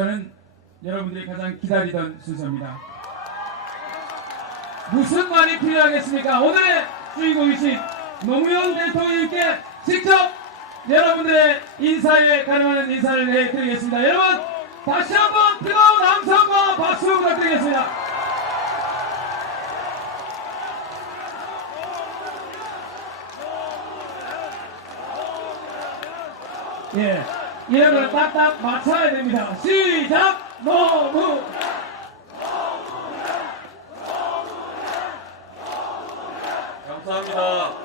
저는 여러분들이 가장 기다리던 순서입니다. 무슨 말이 필요하겠습니까? 오늘의 주인공이신 노무현 대통령님께 직접 여러분들의 인사에 가능한 인사를 해드리겠습니다. 여러분 다시 한번 뜨거운 함성과 박수 부탁드리겠습니다. 예, 이런 걸 딱딱 맞춰야 됩니다. 시작! 노무! 감사합니다.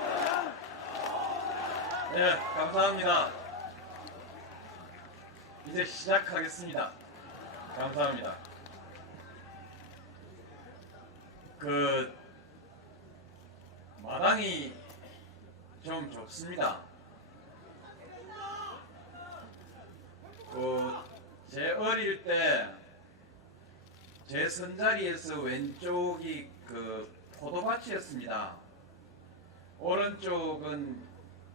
네, 감사합니다. 이제 시작하겠습니다. 감사합니다. 마당이 좀 좁습니다. 제 어릴 때 제 선자리에서 왼쪽이 포도밭이었습니다. 오른쪽은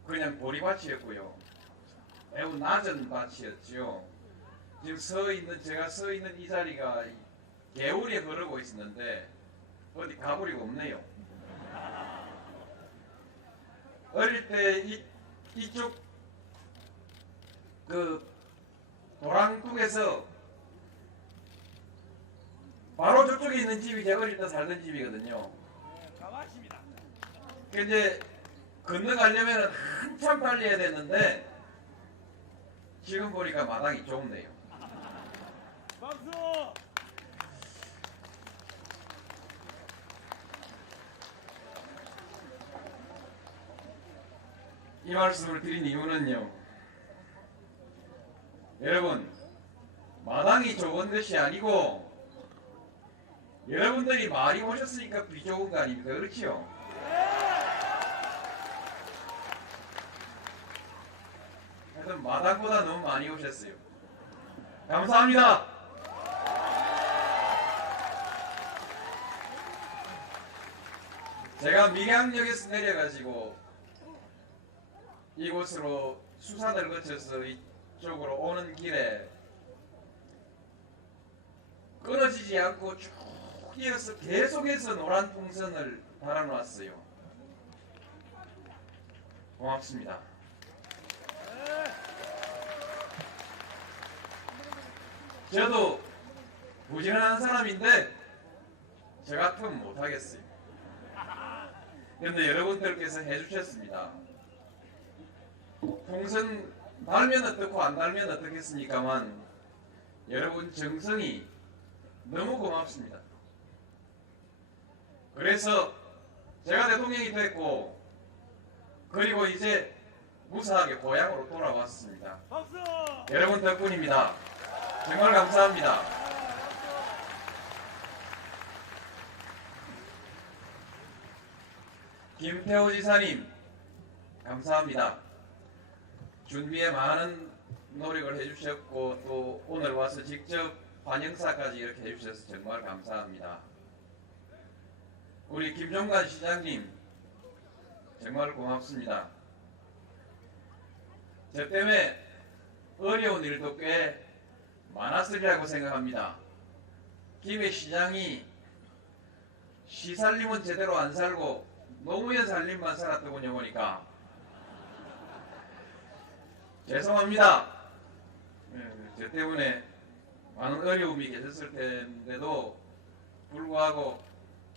그냥 보리밭이었고요. 매우 낮은 밭이었죠. 지금 제가 서 있는 이 자리가 개울이 흐르고 있었는데 어디 가버리고 없네요. 어릴 때 이쪽 도랑국에서 바로 저쪽에 있는 집이 제가 어릴 때 살던 집이거든요. 근데 건너가려면 한참 달려야 됐는데 지금 보니까 마당이 좁네요. 박수! 이 말씀을 드린 이유는요, 여러분 마당이 좁은 것이 아니고 여러분들이 많이 오셨으니까 비 좋은 거 아닙니까? 그렇지요? 하여튼 마당보다 너무 많이 오셨어요. 감사합니다. 제가 밀양역에서 내려가지고 이곳으로 수산을 거쳐서 이쪽으로 오는 길에 끊어지지 않고 쭉 이어서 계속해서 노란 풍선을 달아놓았어요. 고맙습니다. 저도 부지런한 사람인데 저 같으면 못하겠어요. 그런데 여러분들께서 해주셨습니다. 풍선 달면 어떻고 안 달면 어떻겠습니까만 여러분 정성이 너무 고맙습니다. 그래서 제가 대통령이 됐고 그리고 이제 무사하게 고향으로 돌아왔습니다. 박수! 여러분 덕분입니다. 정말 감사합니다. 김태호 지사님 감사합니다. 준비에 많은 노력을 해주셨고 또 오늘 와서 직접 반영사까지 이렇게 해주셔서 정말 감사합니다. 우리 김종관 시장님 정말 고맙습니다. 저 때문에 어려운 일도 꽤 많았으리라고 생각합니다. 김해 시장이 시살림은 제대로 안 살고 노무현 살림만 살았더군요 보니까 죄송합니다. 저 때문에 많은 어려움이 계셨을 텐데도 불구하고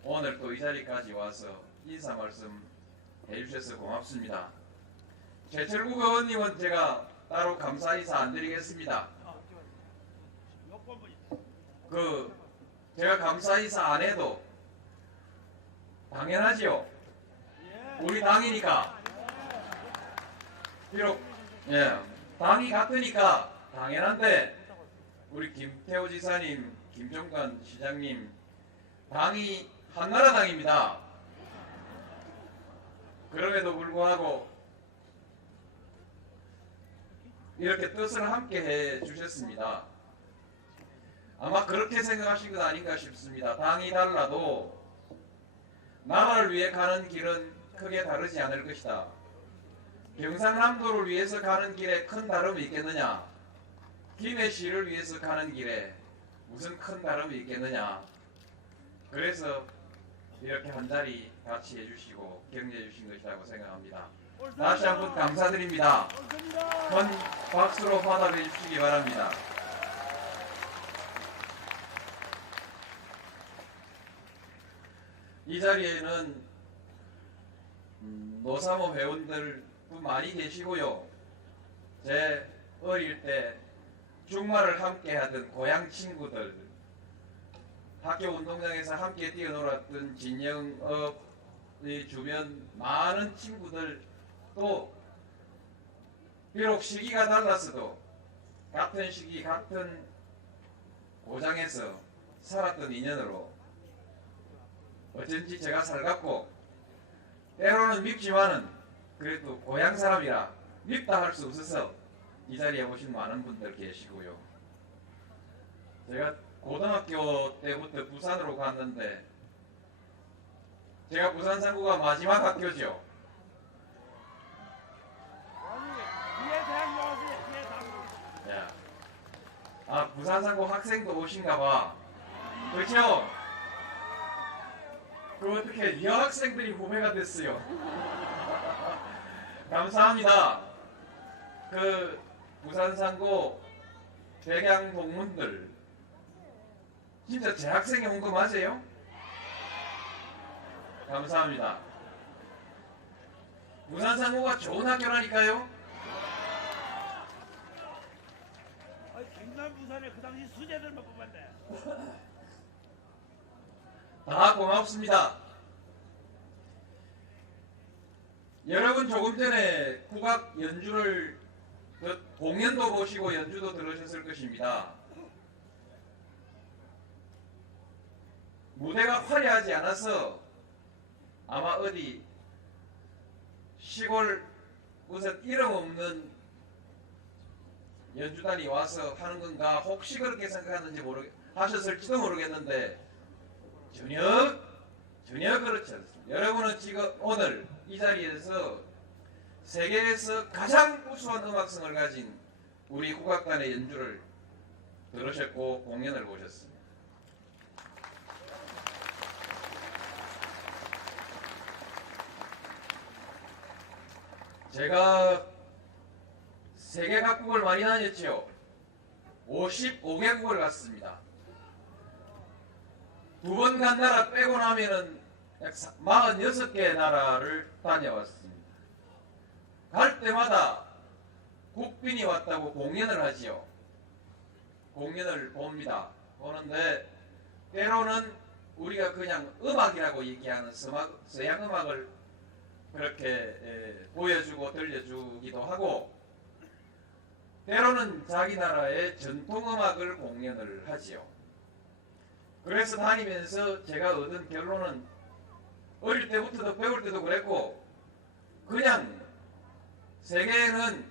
오늘 또 이 자리까지 와서 인사 말씀 해주셔서 고맙습니다. 최철국 의원님은 제가 따로 감사 인사 안 드리겠습니다. 제가 감사 인사 안 해도 당연하지요. 우리 당이니까. 비록 당이 같으니까 당연한데 우리 김태호 지사님, 김종관 시장님 당이 한나라당입니다. 그럼에도 불구하고 이렇게 뜻을 함께 해 주셨습니다. 아마 그렇게 생각하신 것 아닌가 싶습니다. 당이 달라도 나라를 위해 가는 길은 크게 다르지 않을 것이다. 경상남도를 위해서 가는 길에 큰 다름이 있겠느냐? 김해 시를 위해서 가는 길에 무슨 큰 다름이 있겠느냐. 그래서 이렇게 한 자리 같이 해주시고 격려해 주신 것이라고 생각합니다. 다시 한번 감사드립니다. 큰 박수로 화답해 주시기 바랍니다. 이 자리에는 노사모 회원들도 많이 계시고요. 제 어릴 때 중마를 함께 하던 고향 친구들, 학교 운동장에서 함께 뛰어놀았던 진영업의 주변 많은 친구들, 또 비록 시기가 달랐어도 같은 시기 같은 고장에서 살았던 인연으로 어쩐지 제가 살갑고 때로는 밉지만은 그래도 고향 사람이라 밉다 할 수 없어서 이 자리에 오신 많은 분들 계시고요. 제가 고등학교 때부터 부산으로 갔는데 제가 부산 상구가 마지막 학교죠. 야, 아 부산 상구 학생도 오신가봐. 그렇죠? 그 어떻게 여학생들이 후배가 됐어요. 감사합니다. 그 부산 상고 백양 동문들 진짜 재학생이 온 거 맞아요? 감사합니다. 부산 상고가 좋은 학교라니까요. 경남 부산에 그 당시 수재들만 뽑았네. 다 고맙습니다. 여러분 조금 전에 국악 연주를 공연도 보시고 연주도 들으셨을 것입니다. 무대가 화려하지 않아서 아마 어디 시골 무슨 이름 없는 연주단이 와서 하는 건가 혹시 그렇게 생각하는지 하셨을지도 모르겠는데 전혀 그렇지 않습니다. 여러분은 지금 오늘 이 자리에서 세계에서 가장 우수한 음악성을 가진 우리 국악단의 연주를 들으셨고 공연을 보셨습니다. 제가 세계 각국을 많이 다녔죠. 55개국을 갔습니다. 두 번 간 나라 빼고 나면은 약 46개 나라를 다녀왔습니다. 갈 때마다 국빈이 왔다고 공연을 하지요. 공연을 봅니다. 보는데 때로는 우리가 그냥 음악이라고 얘기하는 서양 음악을 그렇게 보여주고 들려주기도 하고 때로는 자기 나라의 전통음악을 공연을 하지요. 그래서 다니면서 제가 얻은 결론은 어릴 때부터도 배울 때도 그랬고 그냥 세계에는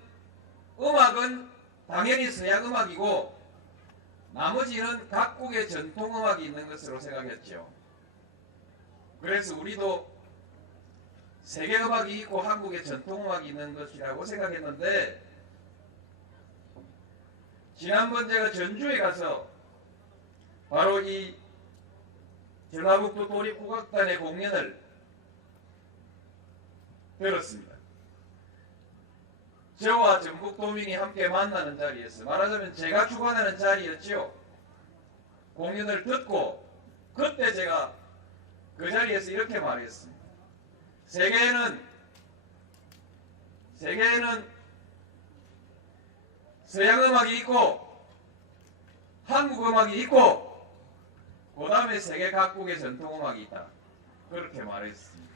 음악은 당연히 서양 음악이고 나머지는 각국의 전통 음악이 있는 것으로 생각했죠. 그래서 우리도 세계 음악이 있고 한국의 전통 음악이 있는 것이라고 생각했는데 지난번 제가 전주에 가서 바로 이 전라북도 도립국악단의 공연을 들었습니다. 저와 전국도민이 함께 만나는 자리에서 말하자면 제가 주관하는 자리였죠. 공연을 듣고 그때 제가 그 자리에서 이렇게 말했습니다. 세계에는 서양 음악이 있고 한국 음악이 있고 그 다음에 세계 각국의 전통 음악이 있다. 그렇게 말했습니다.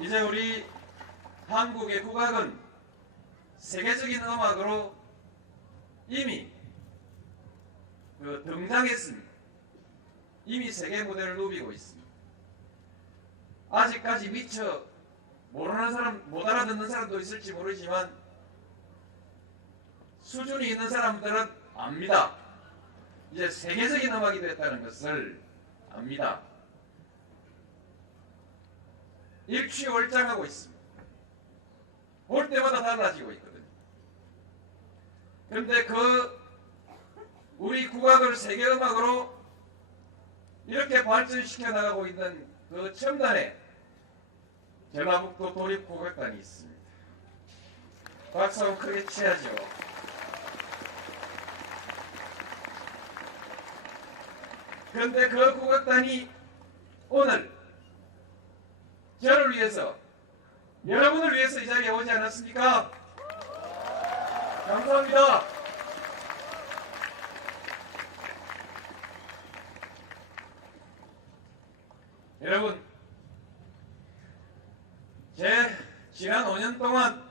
이제 우리 한국의 국악은 세계적인 음악으로 이미 등장했습니다. 이미 세계 무대를 누비고 있습니다. 아직까지 미처 모르는 사람, 못 알아듣는 사람도 있을지 모르지만 수준이 있는 사람들은 압니다. 이제 세계적인 음악이 됐다는 것을 압니다. 일취월장하고 있습니다. 볼 때마다 달라지고 있거든요. 그런데 그 우리 국악을 세계음악으로 이렇게 발전시켜 나가고 있는 그 첨단에 전라북도 도립국악단이 있습니다. 박수 한번 크게 치야죠. 그런데 그 국악단이 오늘 저를 위해서, 여러분을 위해서 이 자리에 오지 않았습니까? 감사합니다. 여러분, 제 지난 5년 동안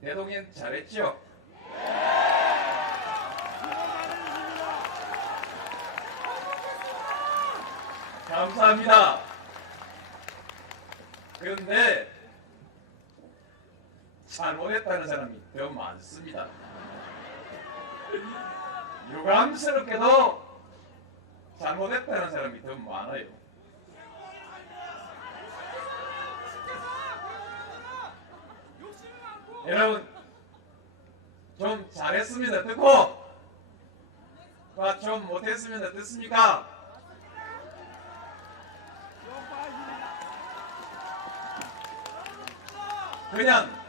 대동행 잘했죠? 감사합니다. 그런데 잘못했다는 사람이 더 많습니다. 유감스럽게도 잘못했다는 사람이 더 많아요. 여러분, 좀 잘했으면 어떻고 좀 못했으면 어떻습니까? 그냥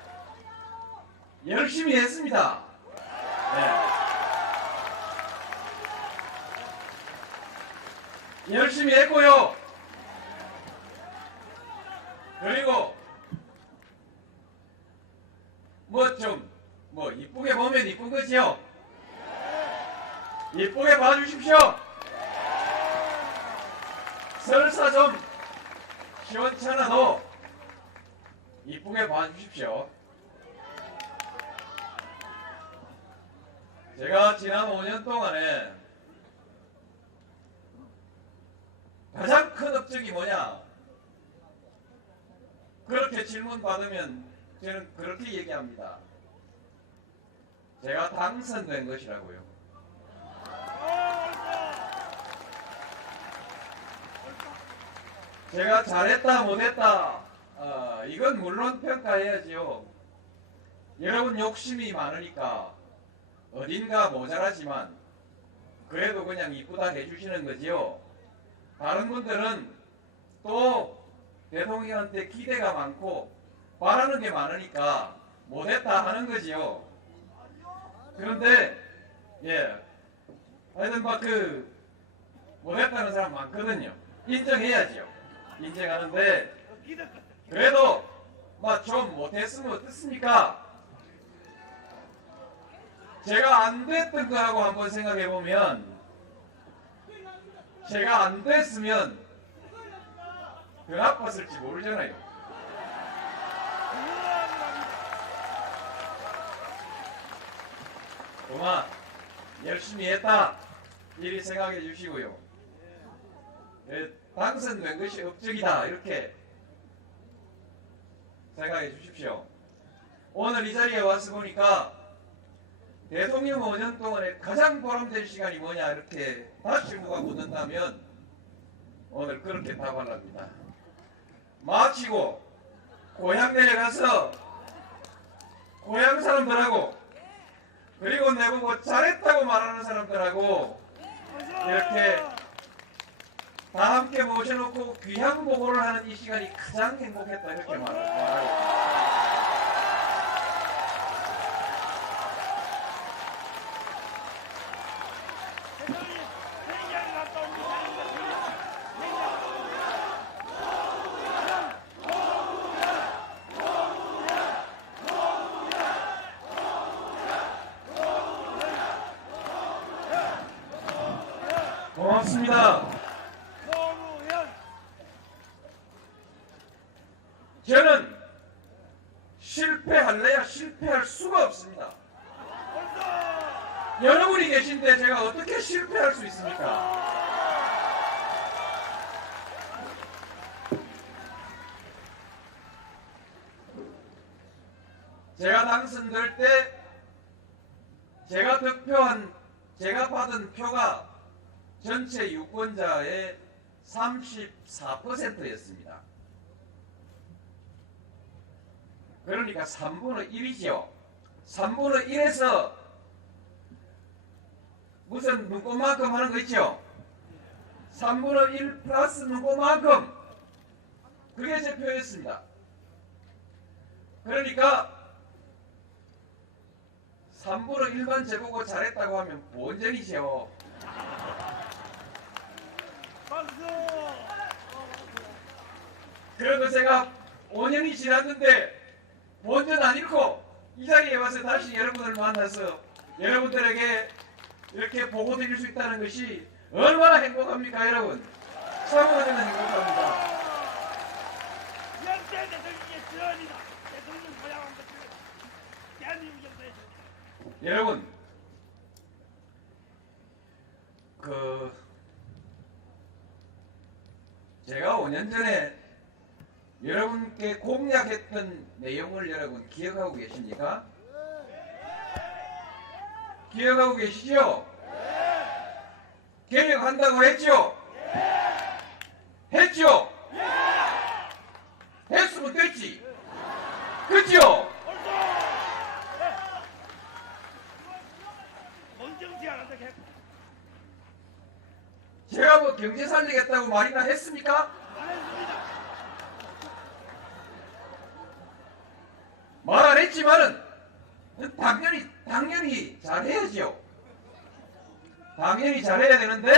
열심히 했습니다. 네. 열심히 했고요. 그리고 뭐 이쁘게 보면 이쁜 거지요. 이쁘게 봐주십시오. 설사 좀 시원찮아도 이쁘게 봐주십시오. 제가 지난 5년 동안에 가장 큰 업적이 뭐냐? 그렇게 질문 받으면 저는 그렇게 얘기합니다. 제가 당선된 것이라고요. 제가 잘했다 못했다 이건 물론 평가해야지요. 여러분 욕심이 많으니까 어딘가 모자라지만 그래도 그냥 이쁘다 해주시는 거지요. 다른 분들은 또 대통령한테 기대가 많고 바라는 게 많으니까 못했다 하는 거지요. 그런데 하여튼 못했다는 사람 많거든요. 인정해야지요. 인정하는데 그래도 좀 못했으면 어떻습니까? 제가 안 됐던 거하고 한번 생각해 보면, 제가 안 됐으면 더 나빴을지 모르잖아요. 그만 열심히 했다 이리 생각해 주시고요. 당선된 것이 업적이다 이렇게 생각해 주십시오. 오늘 이 자리에 와서 보니까 대통령 5년 동안에 가장 보람된 시간이 뭐냐 이렇게 다시 누가 묻는다면 오늘 그렇게 답하랍니다. 마치고 고향 내려가서 고향 사람들하고 그리고 내보고 잘했다고 말하는 사람들하고 이렇게 다 함께 모셔놓고 귀향 보고를 하는 이 시간이 가장 행복했다 이렇게 말하고 고맙습니다. 저는 실패할래야 실패할 수가 없습니다. 여러분이 계신데 제가 어떻게 실패할 수 있습니까? 제가 당선될 때 제가 받은 표가 전체 유권자의 34%였습니다. 그러니까 3분의 1이죠. 3분의 1에서 무슨 눈꽃만큼 하는 거 있죠? 3분의 1 플러스 눈꽃만큼. 그게 제 표였습니다. 그러니까 3분의 1만 재보고 잘했다고 하면 본전이죠. 박수. 그래도 제가 5년이 지났는데 본전 안 잃고 이 자리에 와서 다시 여러분을 만나서 여러분들에게 이렇게 보고 드릴 수 있다는 것이 얼마나 행복합니까, 여러분? 참으로 저는 행복합니다. 역대 대통령의 지원이다. 대통령 모양한 것을 대한민국 역사에 여러분, 제가 5년 전에 여러분께 공약했던 내용을 여러분 기억하고 계십니까? 기억하고 계시죠? 개혁한다고 했죠? 했죠? 했으면 됐지. 그죠? 먼정지 안 한다 했고 제가 뭐 경제 살리겠다고 말이나 했습니까? 안 했습니다. 말 안 했지만은 당연히 잘해야죠. 당연히 잘해야 되는데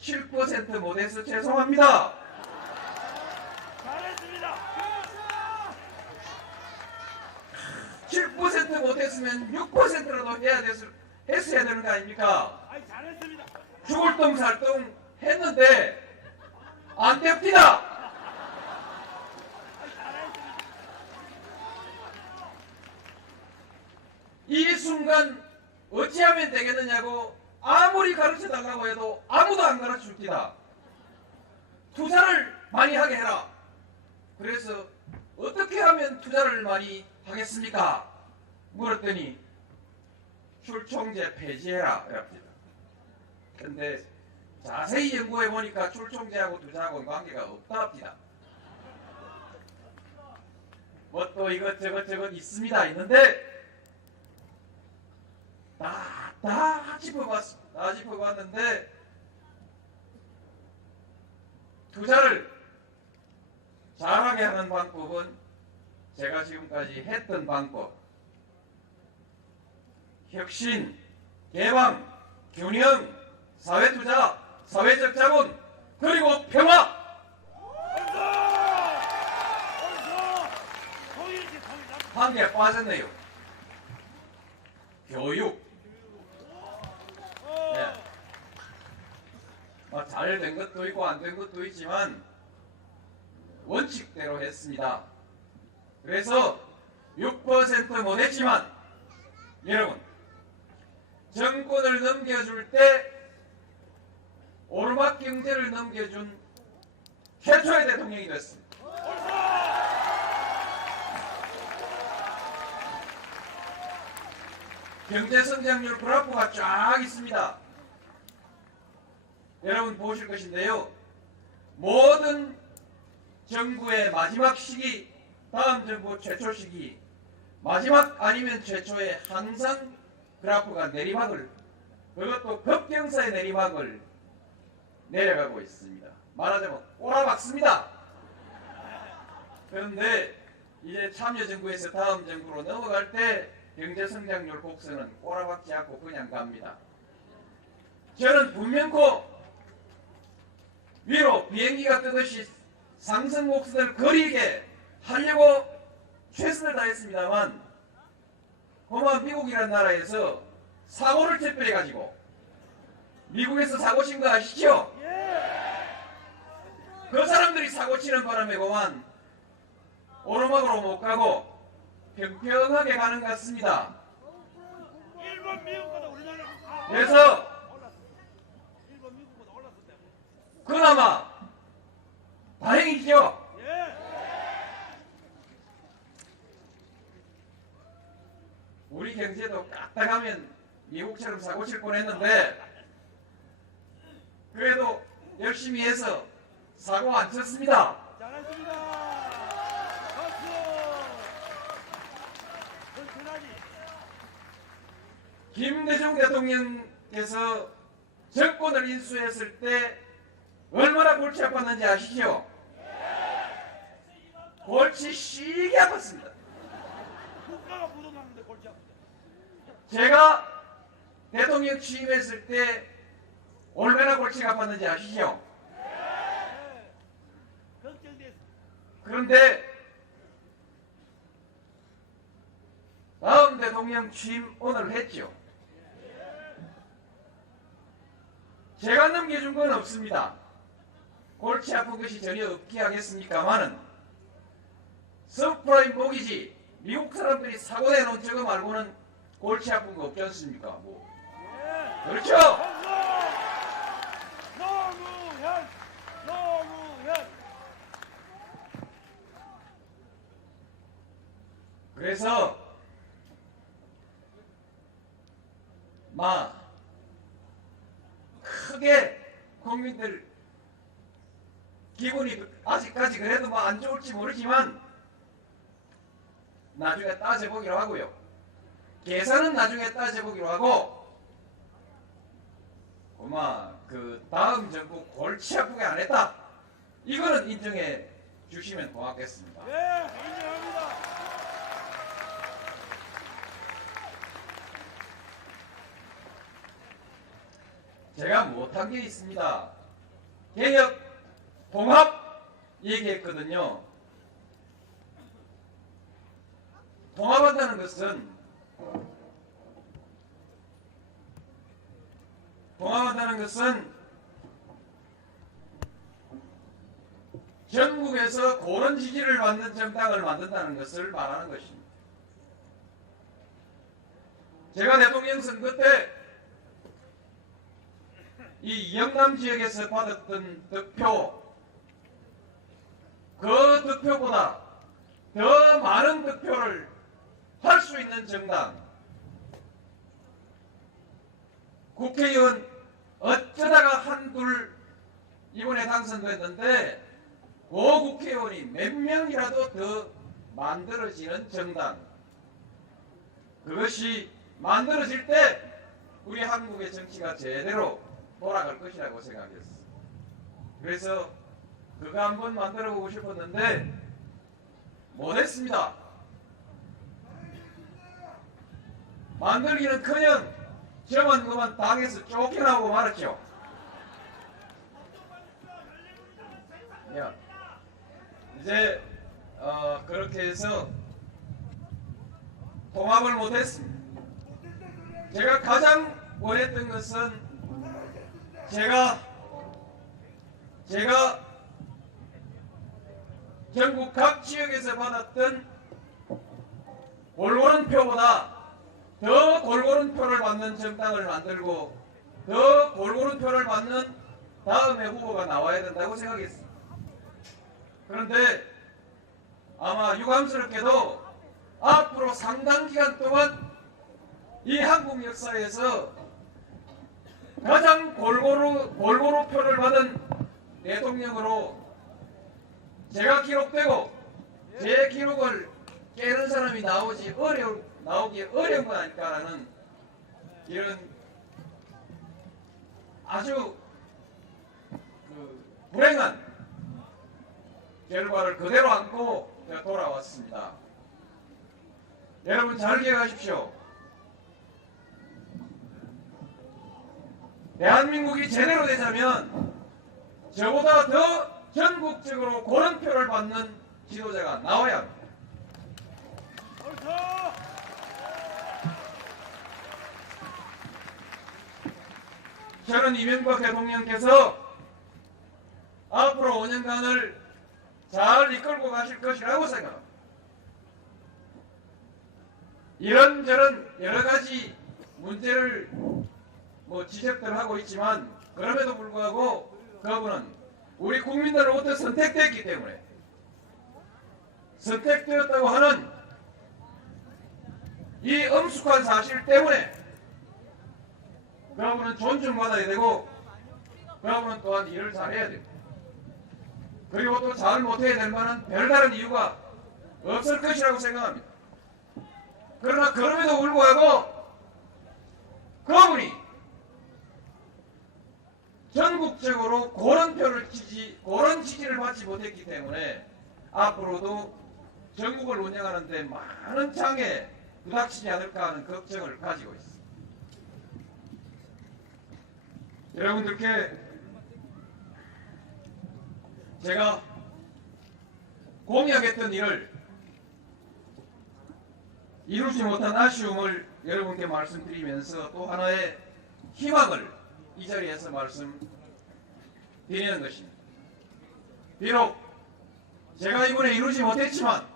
7% 못해서 죄송합니다. 잘했습니다. 7% 못했으면 6%라도 했어야 되는 거 아닙니까? 아이 잘했습니다. 죽을 똥 살 똥 했는데 안 됩니다. 아이 잘했습니다. 이 순간 어찌하면 되겠느냐고 아무리 가르쳐 달라고 해도 아무도 안 가르쳐 줍니다. 투자를 많이 하게 해라. 그래서 어떻게 하면 투자를 많이 하겠습니까? 물었더니 출총제 폐지해라. 이랍니다. 근데 자세히 연구해 보니까 출총제하고 투자하고는 관계가 없다 합니다. 뭐 또 이것저것 있습니다. 있는데 다 짚어봤는데 투자를 잘하게 하는 방법은 제가 지금까지 했던 방법, 혁신, 개방, 균형, 사회투자, 사회적 자본, 그리고 평화. 통일지 통일자. 한 개 빠졌네요. 교육. 네. 잘 된 것도 있고 안 된 것도 있지만 원칙대로 했습니다. 그래서 6% 못했지만 여러분 정권을 넘겨줄 때 오르막 경제를 넘겨준 최초의 대통령이 됐습니다. 경제 성장률 그래프가 쫙 있습니다. 여러분 보실 것인데요. 모든 정부의 마지막 시기, 다음 정부 최초 시기, 마지막 아니면 최초에 항상 그래프가 내리막을, 그것도 급경사의 내리막을 내려가고 있습니다. 말하자면 꼬라박습니다. 그런데 이제 참여정부에서 다음 정부로 넘어갈 때 경제성장률 곡선은 꼬라박지 않고 그냥 갑니다. 저는 분명코 위로 비행기가 뜨듯이 상승 곡선을 그리게 하려고 최선을 다했습니다만 그만 미국이라는 나라에서 사고를 특별해가지고 미국에서 사고 친 거 아시죠? 그 사람들이 사고 치는 바람에 그만 오르막으로 못 가고 평평하게 가는 것 같습니다. 일본 미국보다 우리나라 그래서 올랐어. 일본 미국보다 올랐었대. 그나마 다행이죠. 예. 우리 경제도 까딱하면 미국처럼 사고 칠 뻔했는데 그래도 열심히 해서 사고 안 쳤습니다. 잘했습니다. 박수. 김대중 대통령께서 정권을 인수했을 때 얼마나 골치 아팠는지 아시죠? 골치 시게 아팠습니다. 국가가 묻어났는데 골치 아프다. 제가 대통령 취임했을 때 얼마나 골치가 아팠는지 아시죠? 걱정됐어. 그런데 다음 대통령 취임 오늘 했죠. 제가 넘겨준 건 없습니다. 골치 아픈 것이 전혀 없게 하겠습니까마는 서프라임 모기지 미국 사람들이 사고 내놓은 저거 말고는 골치 아픈 거 없지 않습니까? 뭐. 그렇죠? 노무현, 노무현. 그래서 크게 국민들 기분이 아직까지 그래도 안 좋을지 모르지만 나중에 따져보기로 하고요. 계산은 나중에 따져보기로 하고 그 다음 정부 골치 아프게 안 했다. 이거는 인정해 주시면 고맙겠습니다. 예, 인정합니다. 제가 못한 게 있습니다. 개혁, 통합 얘기했거든요. 통합한다는 것은 전국에서 고른 지지를 받는 정당을 만든다는 것을 말하는 것입니다. 제가 대통령 선거 때 이 영남 지역에서 받았던 득표, 그 득표보다 더 많은 득표를 할 수 있는 정당, 국회의원 어쩌다가 한둘 이번에 당선됐는데 그 국회의원이 몇 명이라도 더 만들어지는 정당, 그것이 만들어질 때 우리 한국의 정치가 제대로 돌아갈 것이라고 생각했어. 그래서 그거 한번 만들어 보고 싶었는데 못했습니다. 만들기는커녕 저만 그만 당에서 쫓겨나고 말았죠. 이제 그렇게 해서 통합을 못했습니다. 제가 가장 원했던 것은 제가 전국 각 지역에서 받았던 골고른 표보다 더 골고른 표를 받는 정당을 만들고 더 골고른 표를 받는 다음에 후보가 나와야 된다고 생각했습니다. 그런데 아마 유감스럽게도 앞으로 상당 기간 동안 이 한국 역사에서 가장 골고루 표를 받은 대통령으로 제가 기록되고 제 기록을 깨는 사람이 나오기 어려운 건 아닐까라는 이런 아주 불행한 결과를 그대로 안고 돌아왔습니다. 여러분 잘 기억하십시오. 대한민국이 제대로 되자면 저보다 더 전국적으로 고른 표를 받는 지도자가 나와야 합니다. 옳다. 저는 이명박 대통령께서 앞으로 5년간을 잘 이끌고 가실 것이라고 생각합니다. 이런저런 여러 가지 문제를 지적들 하고 있지만 그럼에도 불구하고 그분은 우리 국민들로부터 선택됐기 때문에 선택되었다고 하는 이 엄숙한 사실 때문에 그분은 존중받아야 되고 그분은 또한 일을 잘해야 됩니다. 그리고 또 잘 못해야 될 만한 별다른 이유가 없을 것이라고 생각합니다. 그러나 그럼에도 불구하고 그분이 전국적으로 그런 지지를 받지 못했기 때문에 앞으로도 전국을 운영하는데 많은 장애 부닥치지 않을까 하는 걱정을 가지고 있습니다. 여러분들께 제가 공약했던 일을 이루지 못한 아쉬움을 여러분께 말씀드리면서 또 하나의 희망을 이 자리에서 말씀드리는 것입니다. 비록 제가 이번에 이루지 못했지만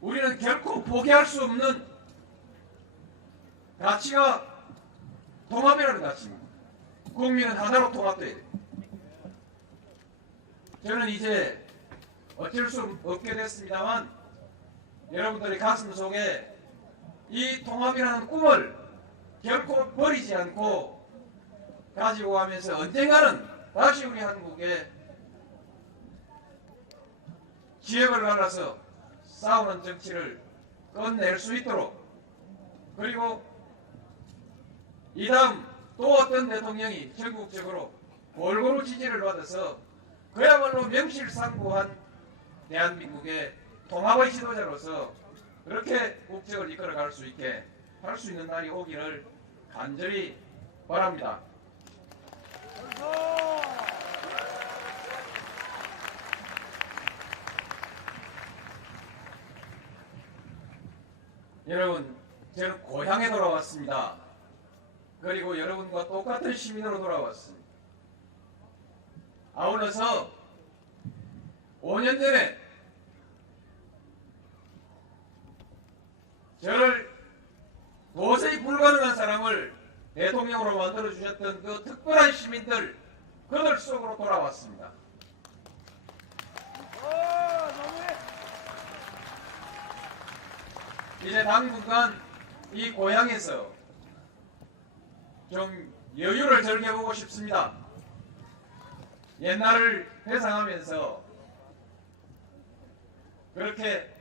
우리는 결코 포기할 수 없는 가치가 통합이라는 가치입니다. 국민은 하나로 통합돼야 돼요. 저는 이제 어쩔 수 없게 됐습니다만 여러분들의 가슴 속에 이 통합이라는 꿈을 결코 버리지 않고 가지고 가면서 언젠가는 다시 우리 한국에 지역을 갈라서 싸우는 정치를 끝낼 수 있도록, 그리고 이 다음 또 어떤 대통령이 전국적으로 골고루 지지를 받아서 그야말로 명실상부한 대한민국의 통합의 지도자로서 그렇게 국정을 이끌어갈 수 있게 할 수 있는 날이 오기를 간절히 바랍니다. 여러분, 저는 고향에 돌아왔습니다. 그리고 여러분과 똑같은 시민으로 돌아왔습니다. 아울러서 5년 전에 저를 도저히 불가능한 사람을 대통령으로 만들어주셨던 그 특별한 시민들, 그들 속으로 돌아왔습니다. 이제 당분간 이 고향에서 좀 여유를 즐겨보고 싶습니다. 옛날을 회상하면서 그렇게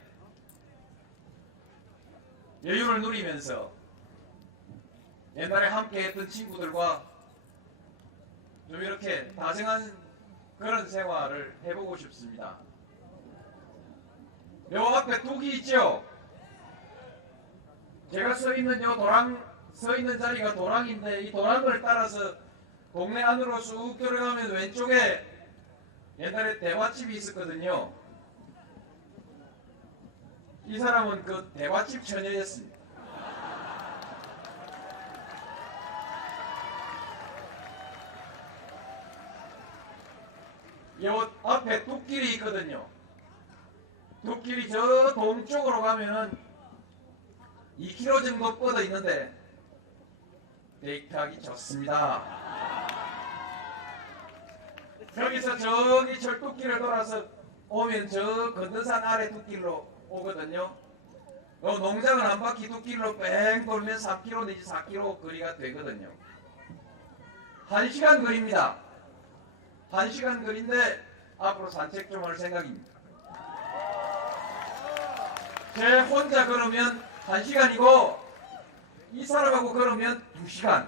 여유를 누리면서 옛날에 함께 했던 친구들과 좀 이렇게 다정한 그런 생활을 해보고 싶습니다. 요 앞에 둑이 있죠? 제가 서 있는 자리가 도랑인데 이 도랑을 따라서 동네 안으로 쑥 들어가면 왼쪽에 옛날에 대화집이 있었거든요. 이 사람은 그 대화집 처녀였습니다. 요 앞에 뚝길이 있거든요. 뚝길이 저 동쪽으로 가면은 2km 정도 뻗어 있는데 데이트하기 좋습니다. 여기서 저기 철뚝길을 돌아서 오면 저 건너산 아래 뚝길로 오거든요. 농장은 한 바퀴 뚝길로 뺑 돌면 3km 내지 4km 거리가 되거든요. 1시간 거리입니다. 1시간 거리인데 앞으로 산책 좀 할 생각입니다. 제 혼자 걸으면 1시간이고 이 사람하고 걸으면 2시간.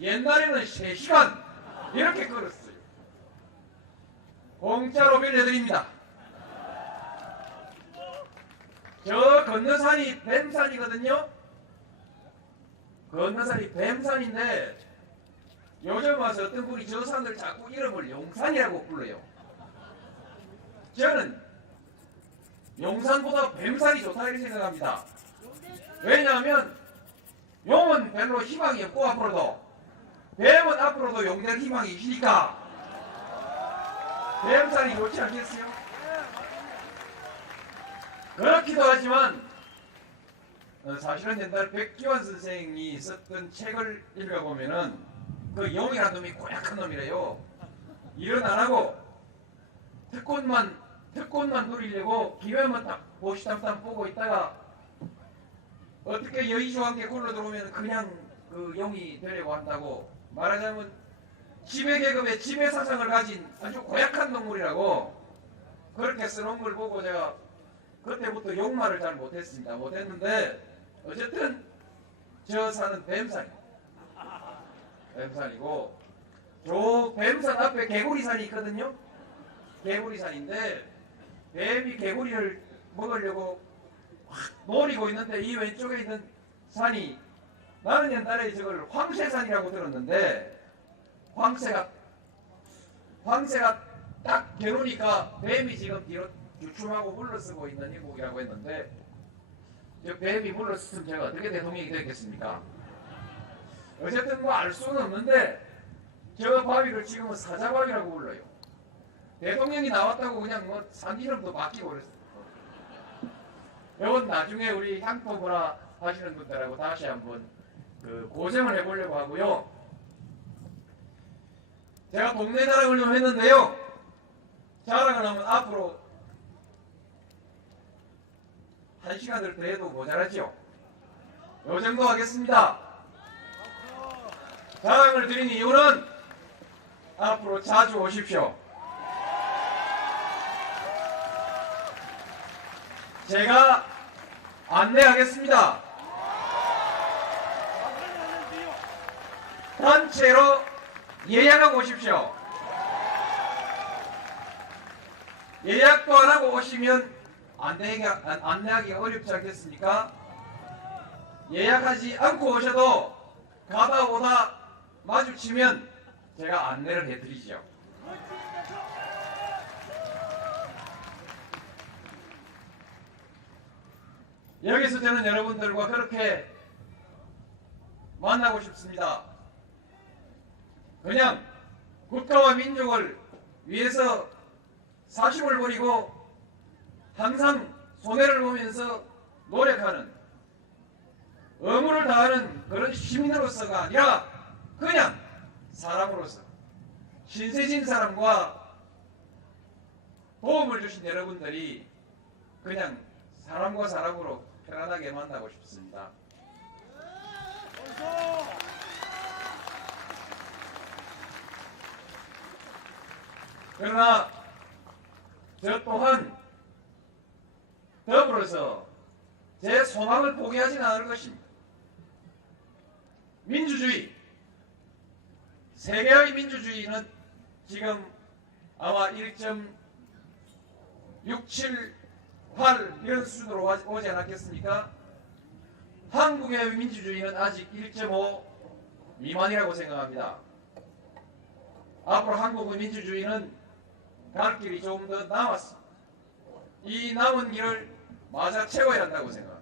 옛날에는 3시간 이렇게 걸었어요. 공짜로 빌려드립니다. 저 건너산이 뱀산이거든요. 건너산이 뱀산인데 요즘 와서 어떤 분이 저 산을 자꾸 이름을 용산이라고 불러요. 저는 용산보다 뱀산이 좋다 이렇게 생각합니다. 왜냐하면 용은 별로 희망이 없고 앞으로도, 뱀은 앞으로도 용될 희망이 있으니까 뱀산이 좋지 않겠어요? 그렇기도 하지만 사실은 옛날 백기환 선생이 썼던 책을 읽어보면은 그 용이라는 놈이 고약한 놈이래요. 일은 안 하고 특권만 누리려고 기회만 딱 보시담담 보고 있다가 어떻게 여의주와 함께 굴러 들어오면 그냥 그 용이 되려고 한다고, 말하자면 지배계급의 지배사상을 가진 아주 고약한 동물이라고 그렇게 써놓은 걸 보고 제가 그때부터 용말을 잘 못했습니다. 못했는데 어쨌든 저 산은 뱀산입니다. 뱀산이고 저 뱀산 앞에 개구리산이 있거든요. 개구리산인데 뱀이 개구리를 먹으려고 확 노리고 있는데 이 왼쪽에 있는 산이 나는 옛날에 저걸 황새산이라고 들었는데 황새가 딱 겨누니까 뱀이 지금 뒤로 주춤하고 물러서고 있는 이곡이라고 했는데 저 뱀이 물러섰으면 제가 어떻게 대통령이 되겠습니까? 어쨌든 뭐 알 수는 없는데 저 바위를 지금은 사자바위라고 불러요. 대통령이 나왔다고 그냥 뭐 산 이름도 바뀌고 그랬어요. 이건 나중에 우리 향토문화 하시는 분들하고 다시 한번 그 고정을 해보려고 하고요. 제가 동네 자랑을 좀 했는데요. 자랑을 하면 앞으로 1시간을 더 해도 모자라죠. 요 정도 하겠습니다. 자랑을 드린 이유는 앞으로 자주 오십시오. 제가 안내하겠습니다. 단체로 예약하고 오십시오. 예약도 안 하고 오시면 안내하기가 어렵지 않겠습니까? 예약하지 않고 오셔도 가다 오다 마주치면 제가 안내를 해드리죠. 여기서 저는 여러분들과 그렇게 만나고 싶습니다. 그냥 국가와 민족을 위해서 사심을 버리고 항상 손해를 보면서 노력하는 의무를 다하는 그런 시민으로서가 아니라 그냥 사람으로서 신세진 사람과 도움을 주신 여러분들이 그냥 사람과 사람으로 편안하게 만나고 싶습니다. 그러나 저 또한 더불어서 제 소망을 포기하지는 않을 것입니다. 민주주의, 세계의 민주주의는 지금 아마 1.678 이런 수준으로 오지 않았겠습니까? 한국의 민주주의는 아직 1.5 미만이라고 생각합니다. 앞으로 한국의 민주주의는 갈 길이 조금 더 남았습니다. 이 남은 길을 맞아 채워야 한다고 생각합니다.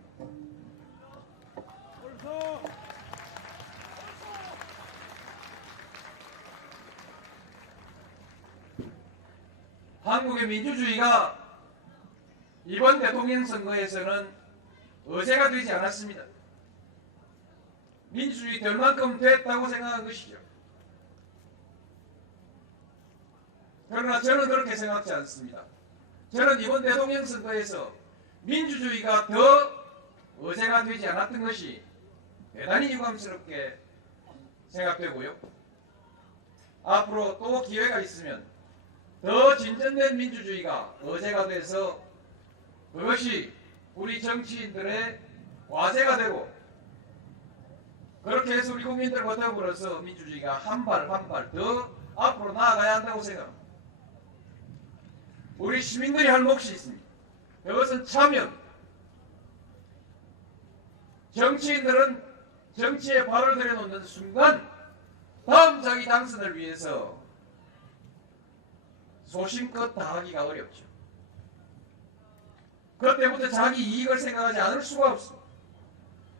한국의 민주주의가 이번 대통령 선거에서는 의제가 되지 않았습니다. 민주주의 될 만큼 됐다고 생각한 것이죠. 그러나 저는 그렇게 생각하지 않습니다. 저는 이번 대통령 선거에서 민주주의가 더 의제가 되지 않았던 것이 대단히 유감스럽게 생각되고요. 앞으로 또 기회가 있으면 더 진전된 민주주의가 의제가 돼서 그것이 우리 정치인들의 과제가 되고 그렇게 해서 우리 국민들과 더불어서 민주주의가 한 발 한 발 더 앞으로 나아가야 한다고 생각합니다. 우리 시민들이 할 몫이 있습니다. 그것은 참여. 정치인들은 정치에 발을 들여놓는 순간 다음 자기 당선을 위해서 소신껏 다하기가 어렵죠. 그것 때문에 자기 이익을 생각하지 않을 수가 없습니다.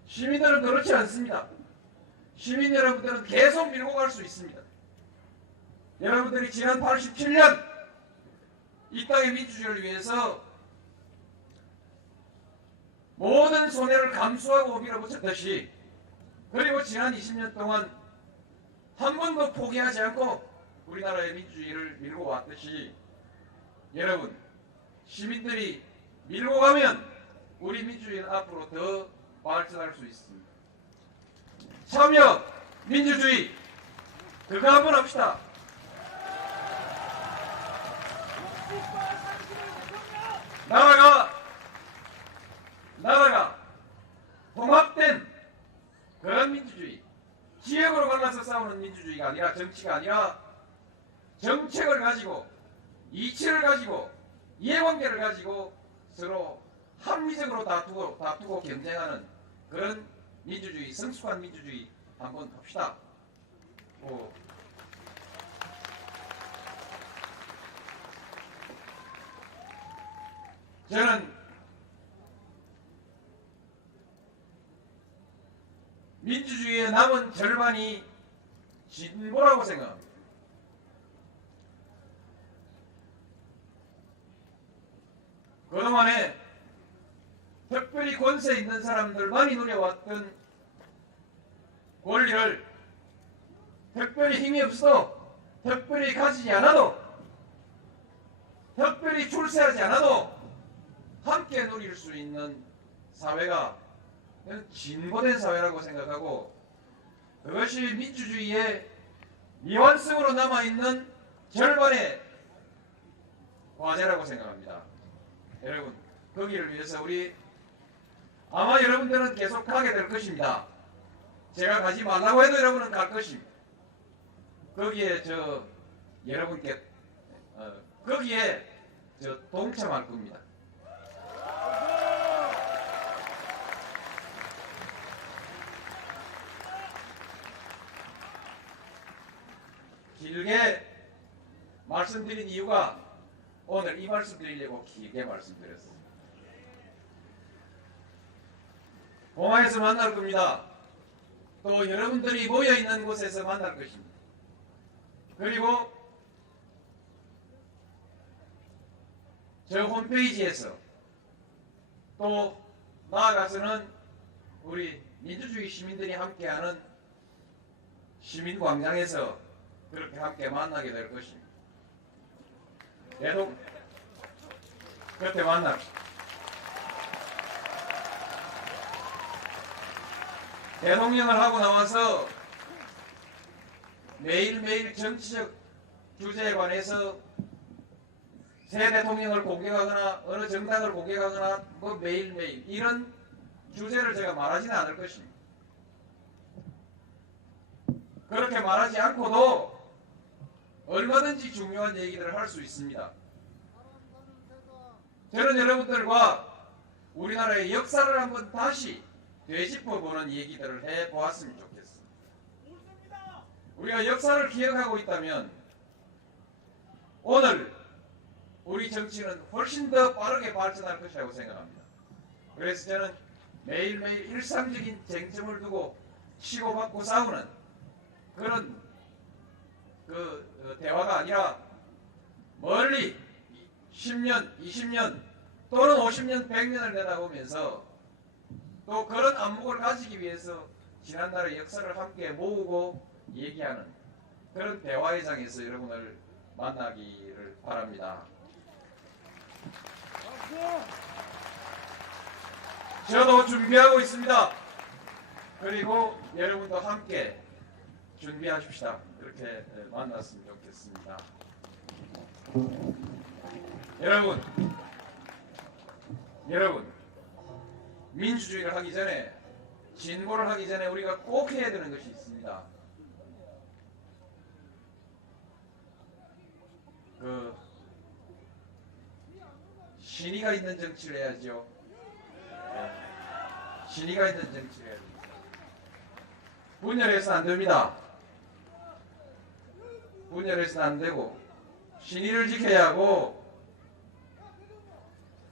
시민들은 그렇지 않습니다. 시민 여러분들은 계속 밀고 갈 수 있습니다. 여러분들이 지난 87년 이 땅의 민주주의를 위해서 모든 손해를 감수하고 밀어붙였듯이 그리고 지난 20년 동안 한 번도 포기하지 않고 우리나라의 민주주의를 밀고 왔듯이 여러분 시민들이 밀고 가면 우리 민주주의는 앞으로 더 발전할 수 있습니다. 참여, 민주주의 그거 한번 합시다. 나라가 통합된 그런 민주주의가 아니라 정치가 아니라 정책을 가지고 이치를 가지고 이해관계를 가지고 서로 합리적으로 다투고 경쟁하는 그런 민주주의, 성숙한 민주주의 한번 합시다. 저는 민주주의의 남은 절반이 진보라고 생각합니다. 그동안에 특별히 권세 있는 사람들만이 누려왔던 권리를 특별히 힘이 없어도, 특별히 가지지 않아도, 특별히 출세하지 않아도 함께 누릴 수 있는 사회가 진보된 사회라고 생각하고, 그것이 민주주의의 미완성으로 남아있는 절반의 과제라고 생각합니다. 여러분, 거기를 위해서 아마 여러분들은 계속 가게 될 것입니다. 제가 가지 말라고 해도 여러분은 갈 것입니다. 거기에 여러분께 거기에 동참할 겁니다. 길게 말씀드린 이유가 오늘 이 말씀 드리려고 길게 말씀드렸습니다. 공항에서 만날 겁니다. 또 여러분들이 모여있는 곳에서 만날 것입니다. 그리고 저 홈페이지에서 또 나아가서는 우리 민주주의 시민들이 함께하는 시민광장에서 그렇게 함께 만나게 될 것입니다. 그때 만납시다. 대통령을 하고 나와서 매일매일 정치적 주제에 관해서 새 대통령을 공격하거나 어느 정당을 공격하거나 매일매일 이런 주제를 제가 말하지는 않을 것입니다. 그렇게 말하지 않고도 얼마든지 중요한 얘기들을 할 수 있습니다. 저는 여러분들과 우리나라의 역사를 한번 다시 되짚어보는 얘기들을 해보았으면 좋겠습니다. 우리가 역사를 기억하고 있다면 오늘 우리 정치는 훨씬 더 빠르게 발전할 것이라고 생각합니다. 그래서 저는 매일매일 일상적인 쟁점을 두고 치고받고 싸우는 그런 대화가 아니라 멀리 10년, 20년 또는 50년, 100년을 내다보면서 또 그런 안목을 가지기 위해서 지난날의 역사를 함께 모으고 얘기하는 그런 대화의 장에서 여러분을 만나기를 바랍니다. 저도 준비하고 있습니다. 그리고 여러분도 함께 준비하십시다. 그렇게 만났으면 좋겠습니다. 여러분, 민주주의를 하기 전에, 진보를 하기 전에 우리가 꼭 해야 되는 것이 있습니다. 신의가 있는 정치를 해야죠. 신의가 있는 정치를 해야죠. 분열해서는 안 됩니다. 분열해서는 안 되고 신의를 지켜야 하고,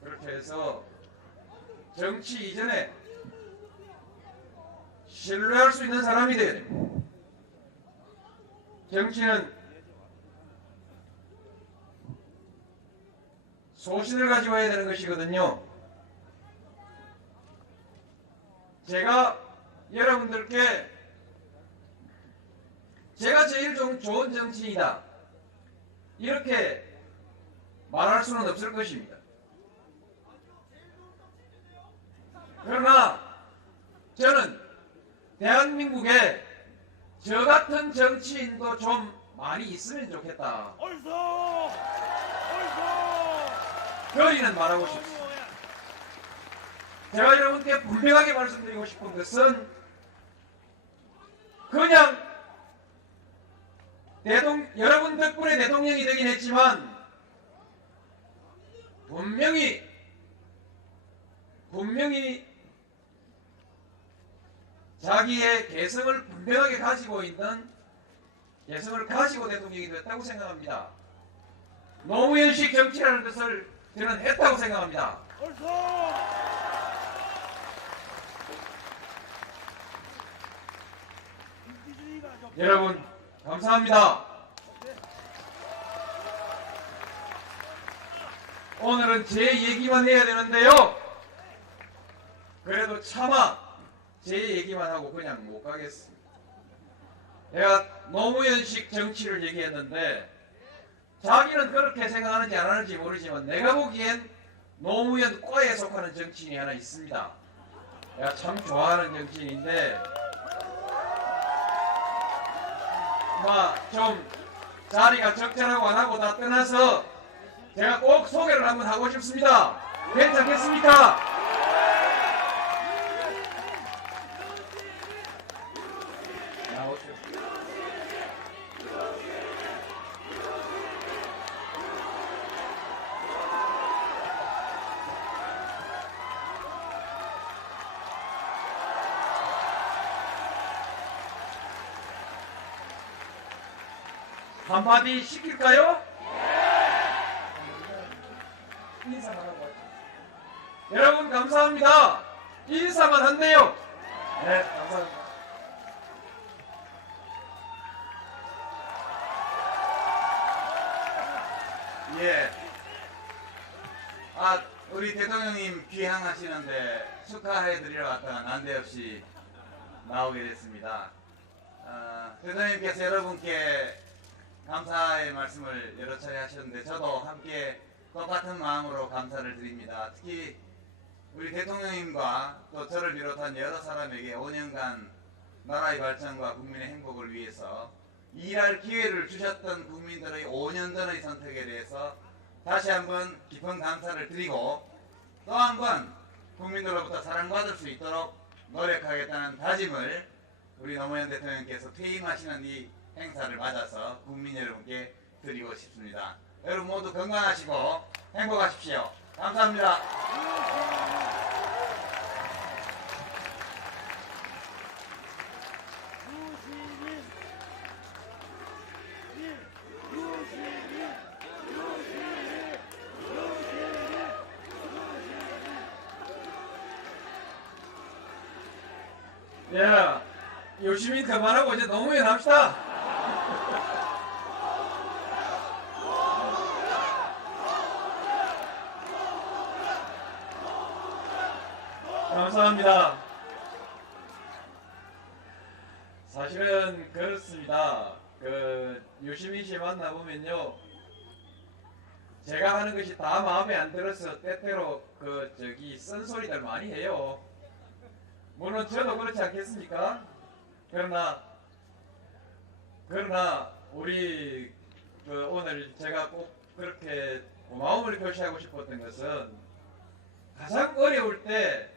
그렇게 해서 정치 이전에 신뢰할 수 있는 사람이 되어야 됩니다. 정치는 소신을 가지고 해야 되는 것이거든요. 제가 여러분들께 제가 제일 좋은 정치인이다 이렇게 말할 수는 없을 것입니다. 그러나 저는 대한민국에 저 같은 정치인도 좀 많이 있으면 좋겠다. 거리는 말하고 싶습니다. 제가 여러분께 분명하게 말씀드리고 싶은 것은 그냥 여러분 덕분에 대통령이 되긴 했지만 분명히 자기의 개성을 분명하게 가지고 있는 개성을 가지고 대통령이 됐다고 생각합니다. 노무현식 정치라는 것을 저는 했다고 생각합니다. 옳소. 민주주의가 좀 여러분 감사합니다. 오늘은 제 얘기만 해야 되는데요. 그래도 차마 제 얘기만 하고 그냥 못 가겠습니다. 내가 노무현식 정치를 얘기했는데 자기는 그렇게 생각하는지 안 하는지 모르지만 내가 보기엔 노무현 과에 속하는 정치인이 하나 있습니다. 내가 참 좋아하는 정치인인데 좀 자리가 적절하고 안 하고 다 떠나서 제가 꼭 소개를 한번 하고 싶습니다. 괜찮겠습니까? 나오십시오. 한마디 시킬까요? 인사만 하고 하죠. 여러분 감사합니다. 인사만 한대요. 네, 감사합니다. 예. 우리 대통령님 귀향하시는데 축하해드리러 왔다가 난데없이 나오게 됐습니다. 대통령님께서 여러분께 감사의 말씀을 여러 차례 하셨는데 저도 함께 똑같은 마음으로 감사를 드립니다. 특히 우리 대통령님과 또 저를 비롯한 여러 사람에게 5년간 나라의 발전과 국민의 행복을 위해서 일할 기회를 주셨던 국민들의 5년 전의 선택에 대해서 다시 한번 깊은 감사를 드리고 또 한 번 국민들로부터 사랑받을 수 있도록 노력하겠다는 다짐을 우리 노무현 대통령께서 퇴임하시는 이 행사를 맞아서 국민 여러분께 드리고 싶습니다. 여러분 모두 건강하시고 행복하십시오. 감사합니다. 야, 유시민 그만하고 이제 노무현 합시다. 감사합니다. 사실은 그렇습니다. 유시민 씨 만나보면요, 제가 하는 것이 다 마음에 안 들어서 때때로 쓴소리들 많이 해요. 물론 저도 그렇지 않겠습니까? 그러나 우리 오늘 제가 꼭 그렇게 고마움을 표시하고 싶었던 것은 가장 어려울 때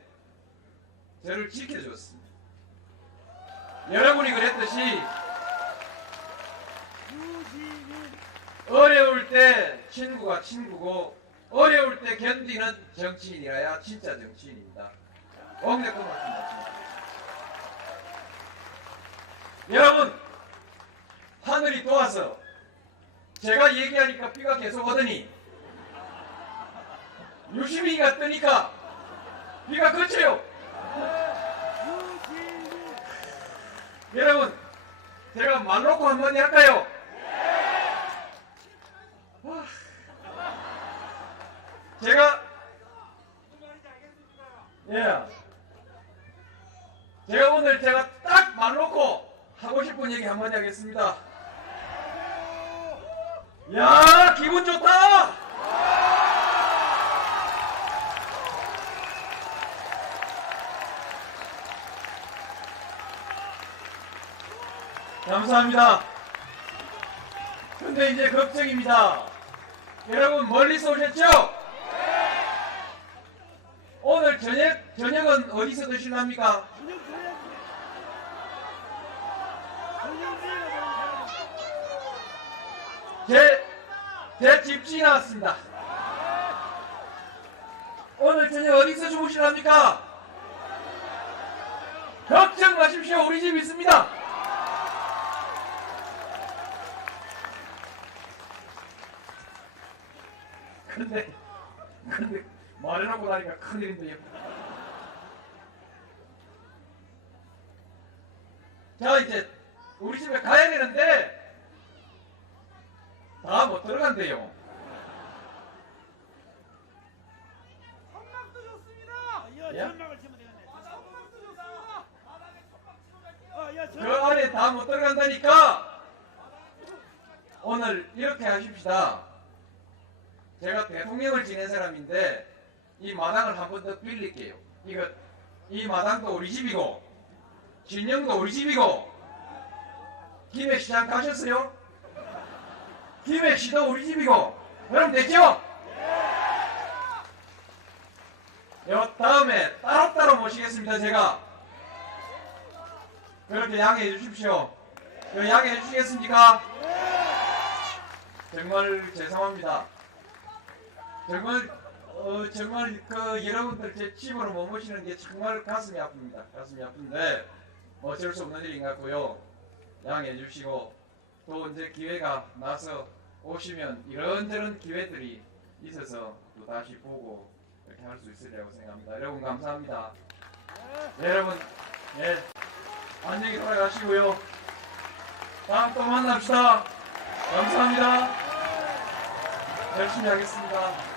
저를 지켜줬습니다. 여러분이 그랬듯이 어려울 때 친구가 친구고 어려울 때 견디는 정치인이라야 진짜 정치인입니다. 옹대껏 말씀드립니다. 여러분, 하늘이 도와서 제가 얘기하니까 비가 계속 오더니 유시민이가 뜨니까 비가 그쳐요. 여러분, 제가 말 놓고 한마디 할까요? 제가 오늘 딱 말 놓고 하고 싶은 얘기 한마디 하겠습니다. 야, 기분 좋다! 감사합니다. 근데 이제 걱정입니다. 여러분 멀리서 오셨죠? 오늘 저녁은 어디서 드실랍니까? 제 집주인 나왔습니다. 오늘 저녁 어디서 주무시랍니까? 걱정 마십시오. 우리 집 있습니다. 근데 말해놓고 나니까 큰일인데요. 자, 이제 우리 집에 가야 되는데 다 못 들어간대요. 예? 전망을 치면 되겠네. 그 안에 다 못 들어간다니까 오늘 이렇게 하십시다. 제가 대통령을 지낸 사람인데 이 마당을 한 번 더 빌릴게요. 이 마당도 우리 집이고 진영도 우리 집이고 김해시장 가셨어요? 김해시도 우리 집이고 그럼 됐죠? 요 다음에 따로따로 모시겠습니다. 제가 그렇게 양해해 주십시오. 양해해 주시겠습니까? 정말 죄송합니다. 정말 그 여러분들 제 집으로 못 모시는 게 정말 가슴이 아픕니다. 가슴이 아픈데 어쩔 수 없는 일인 것 같고요. 양해해 주시고 또 언제 기회가 나서 오시면 이런저런 기회들이 있어서 또 다시 보고 이렇게 할 수 있으리라고 생각합니다. 여러분 감사합니다. 여러분 안녕히 돌아가시고요. 다음 또 만납시다. 감사합니다. 열심히 하겠습니다.